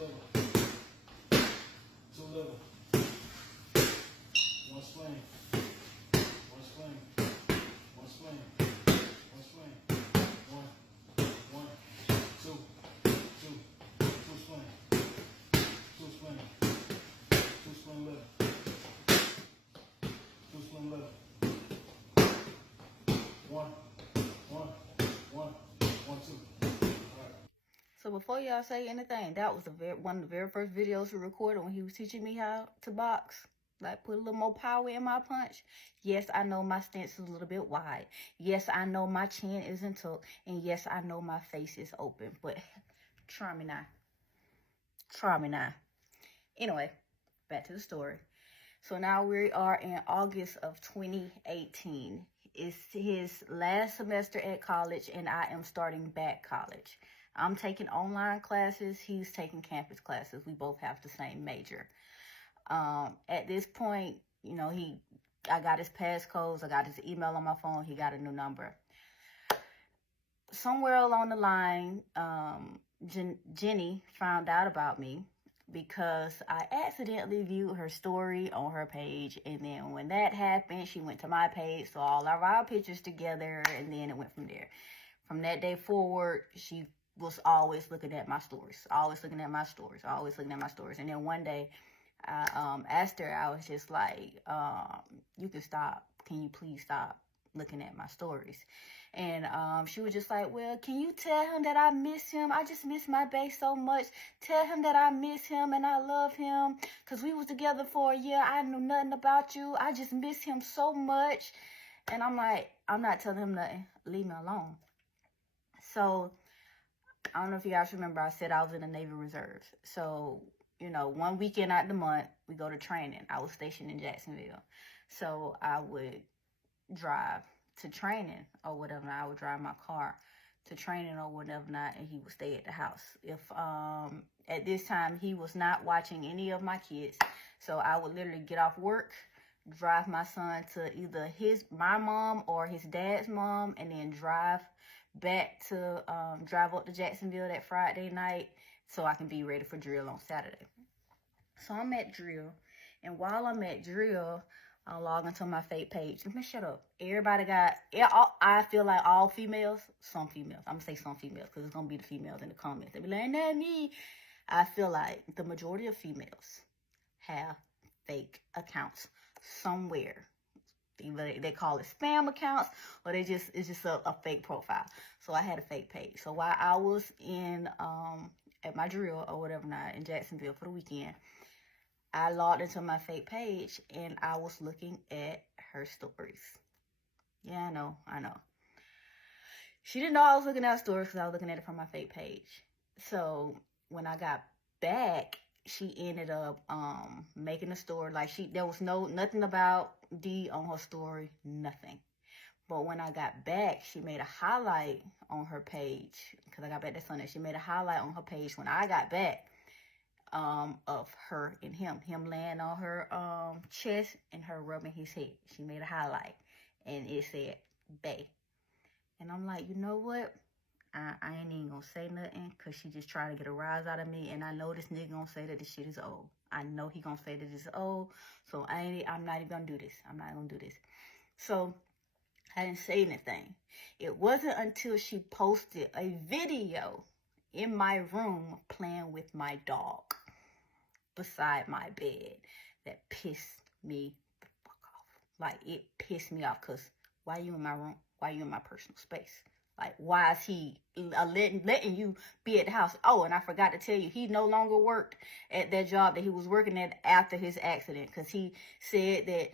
level. Two level. One swing. One swing. One swing. One swing. One. Two. Two swing. Two swing. Two swing level. Two swing level. One, two. All right. So before y'all say anything, that was one of the very first videos we recorded when he was teaching me how to box. Like, put a little more power in my punch. Yes, I know my stance is a little bit wide. Yes, I know my chin isn't tucked. And yes, I know my face is open. But try me now. Try me now. Anyway, back to the story. So now we are in August of 2018. It's his last semester at college, and I am starting back college. I'm taking online classes. He's taking campus classes. We both have the same major. At this point, you know, I got his passcodes. I got his email on my phone. He got a new number. Somewhere along the line, Jenny found out about me because I accidentally viewed her story on her page. And then when that happened, she went to my page, saw all of our pictures together, and then it went from there. From that day forward, she was always looking at my stories, always looking at my stories, always looking at my stories. And then one day, I asked her, I was just like, you can stop. Can you please stop looking at my stories? And she was just like, well, can you tell him that I miss him? I just miss my bae so much. Tell him that I miss him and I love him, because we was together for a year. I knew nothing about you. I just miss him so much. And I'm like, I'm not telling him nothing. Leave me alone. So I don't know if you guys remember, I said I was in the Navy Reserves. So, you know, one weekend out the month, we go to training. I was stationed in Jacksonville. So I would drive to training or whatever. I would drive my car to training or whatever not, and he would stay at the house. If at this time he was not watching any of my kids, so I would literally get off work, drive my son to either my mom or his dad's mom, and then drive back to drive up to Jacksonville that Friday night so I can be ready for drill on Saturday. So I'm at drill, and while I'm at drill, I log into my fake page. Let me shut up. Everybody I feel like all females, some females. I'm going to say some females because it's going to be the females in the comments. They be like, not me. I feel like the majority of females have fake accounts somewhere. Either they call it spam accounts, or it's just a fake profile. So I had a fake page. So while I was in at my drill or whatever not in Jacksonville for the weekend, I logged into my fake page and I was looking at her stories. Yeah, I know. She didn't know I was looking at her stories because I was looking at it from my fake page. So when I got back, she ended up making a story. Like, there was nothing about D on her story, nothing. But when I got back, she made a highlight on her page, because I got back that Sunday. She made a highlight on her page when I got back of her and him laying on her chest and her rubbing his head. She made a highlight and it said bae. And I'm like, you know what? I ain't even gonna say nothing, because she just trying to get a rise out of me. And I know this nigga gonna say that this shit is old. I know he gonna say that it's old. So I'm not even gonna do this. I'm not gonna do this. So I didn't say anything. It wasn't until she posted a video in my room playing with my dog beside my bed that pissed me the fuck off. Like, it pissed me off, because why you in my room? Why you in my personal space? Like, why is he letting you be at the house? Oh, and I forgot to tell you, he no longer worked at that job that he was working at after his accident, because he said that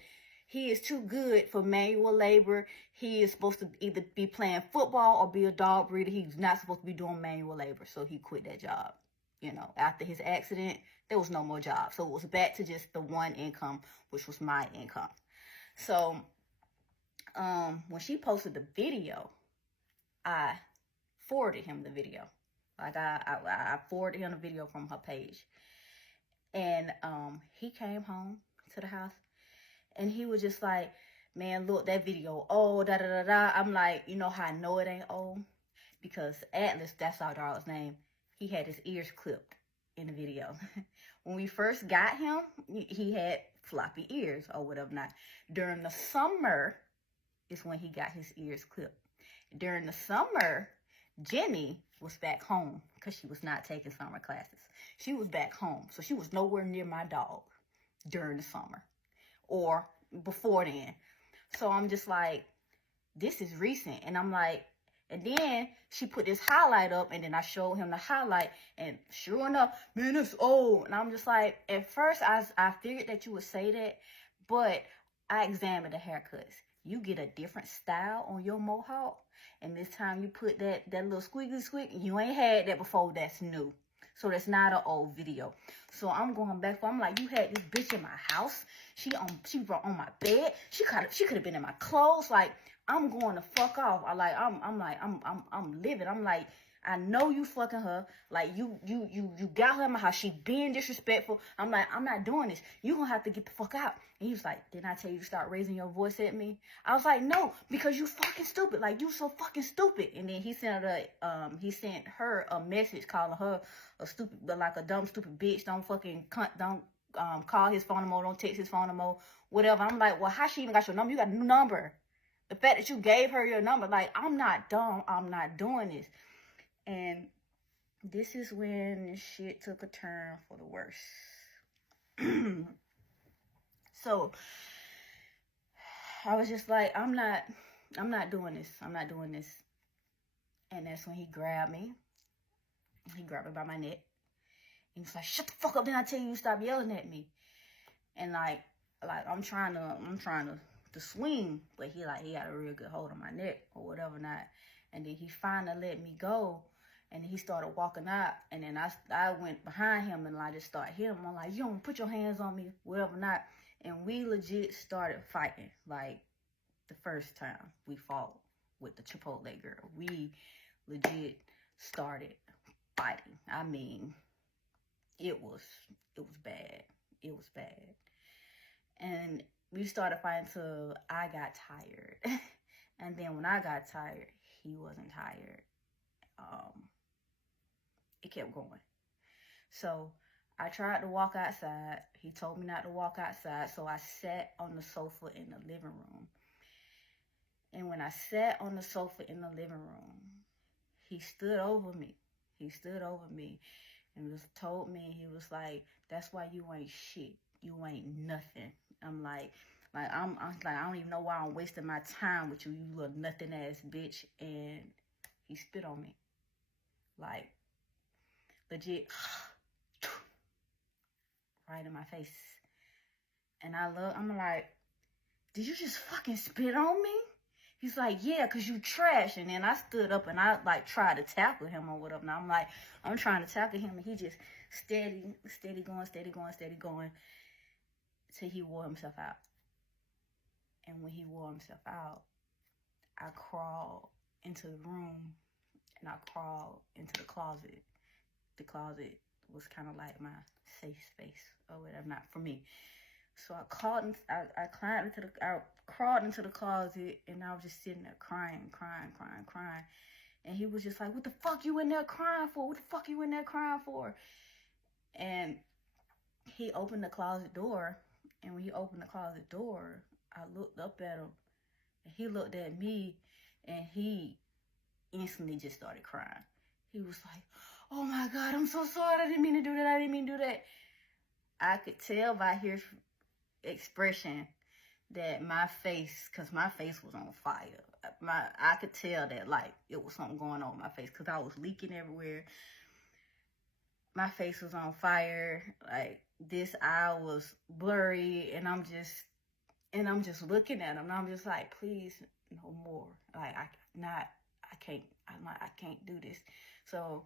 he is too good for manual labor. He is supposed to either be playing football or be a dog breeder. He's not supposed to be doing manual labor, so he quit that job. You know, after his accident, there was no more job. So it was back to just the one income, which was my income. So when she posted the video, I forwarded him the video. Like, I forwarded him the video from her page. And he came home to the house, and he was just like, man, look, that video, oh, da-da-da-da. I'm like, you know how I know it ain't old? Because Atlas, that's our dog's name, he had his ears clipped in the video. When we first got him, he had floppy ears or whatever not. During the summer is when he got his ears clipped. During the summer, Jenny was back home because she was not taking summer classes. She was back home, so she was nowhere near my dog during the summer or before then. So I'm just like, this is recent. And I'm like, and then she put this highlight up, and then I showed him the highlight, and sure enough, man, it's old. And I'm just like, at first I figured that you would say that, but I examined the haircuts. You get a different style on your mohawk, and this time you put that little squiggly squig, you ain't had that before. That's new. So that's not an old video. So I'm going back. I'm like, you had this bitch in my house. She was on my bed. She could have been in my clothes. Like, I'm going to fuck off. I'm livid. I'm like, I know you fucking her. Like, you got her in my house. She being disrespectful. I'm like, I'm not doing this. You gonna have to get the fuck out. And he was like, didn't I tell you to start raising your voice at me? I was like, no, because you fucking stupid. Like, you so fucking stupid. And then he sent her a message calling her a stupid, like a dumb, stupid bitch. Don't call his phone no more. Don't text his phone no more. Whatever. I'm like, well, how she even got your number? You got a new number. The fact that you gave her your number, like, I'm not dumb. I'm not doing this. And this is when shit took a turn for the worse. So I was just like, I'm not doing this. I'm not doing this. And that's when he grabbed me. He grabbed me by my neck. He was like, shut the fuck up, then I tell you to stop yelling at me. And like I'm trying to swing, but he got a real good hold on my neck or whatever not. And then he finally let me go, and he started walking out, and then I went behind him, and I just started hitting him. I'm like, you don't put your hands on me, whatever not. And we legit started fighting. Like, the first time we fought with the Chipotle girl, we legit started fighting. I mean, it was bad. It was bad. And we started fighting till I got tired. And then when I got tired, he wasn't tired. It kept going. So I tried to walk outside. He told me not to walk outside. So I sat on the sofa in the living room. And when I sat on the sofa in the living room, he stood over me. He stood over me and told me, he was like, that's why you ain't shit. You ain't nothing. I'm like, I don't even know why I'm wasting my time with you, you little nothing ass bitch. And he spit on me. Like, legit, right in my face. And I'm like, did you just fucking spit on me? He's like, yeah, because you trash. And then I stood up and I like tried to tackle him or whatever. Now I'm like, I'm trying to tackle him, and he just steady going till he wore himself out. And when he wore himself out, I crawled into the room and I crawled into the closet. The closet was kind of like my safe space or whatever, not for me. So I crawled into the closet, and I was just sitting there crying. And he was just like, what the fuck you in there crying for? What the fuck you in there crying for? And he opened the closet door, and when he opened the closet door, I looked up at him, and he looked at me, and he instantly just started crying. He was like, oh my God, I'm so sorry. I didn't mean to do that. I could tell by his expression that my face, because my face was on fire. I could tell that, like, it was something going on with my face, because I was leaking everywhere. My face was on fire. Like, this eye was blurry, and I'm just looking at him, and I'm just like, please, no more. Like, I can't do this. So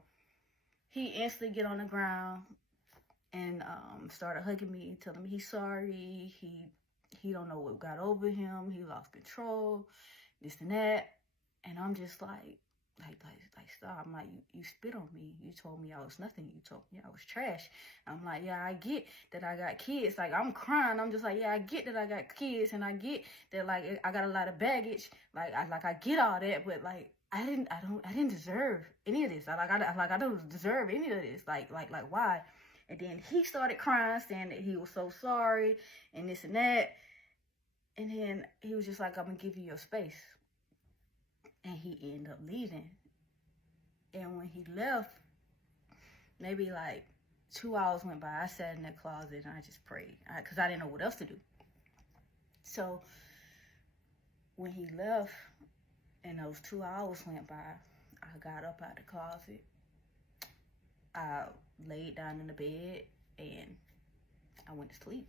he instantly get on the ground and started hugging me, telling me he's sorry. He don't know what got over him. He lost control, this and that. And I'm just like stop. I'm like, you spit on me. You told me I was nothing. You told me I was trash. I'm like, yeah, I get that I got kids. Like, I'm crying. I'm just like, yeah, I get that I got kids, and I get that, like, I got a lot of baggage. Like, I get all that, but like, I didn't deserve any of this. I don't deserve any of this. Like, why? And then he started crying, saying that he was so sorry and this and that. And then he was just like, I'm going to give you your space. And he ended up leaving. And when he left, maybe like 2 hours went by. I sat in that closet and I just prayed because I didn't know what else to do. So when he left and those 2 hours went by, I got up out the closet. I laid down in the bed and I went to sleep.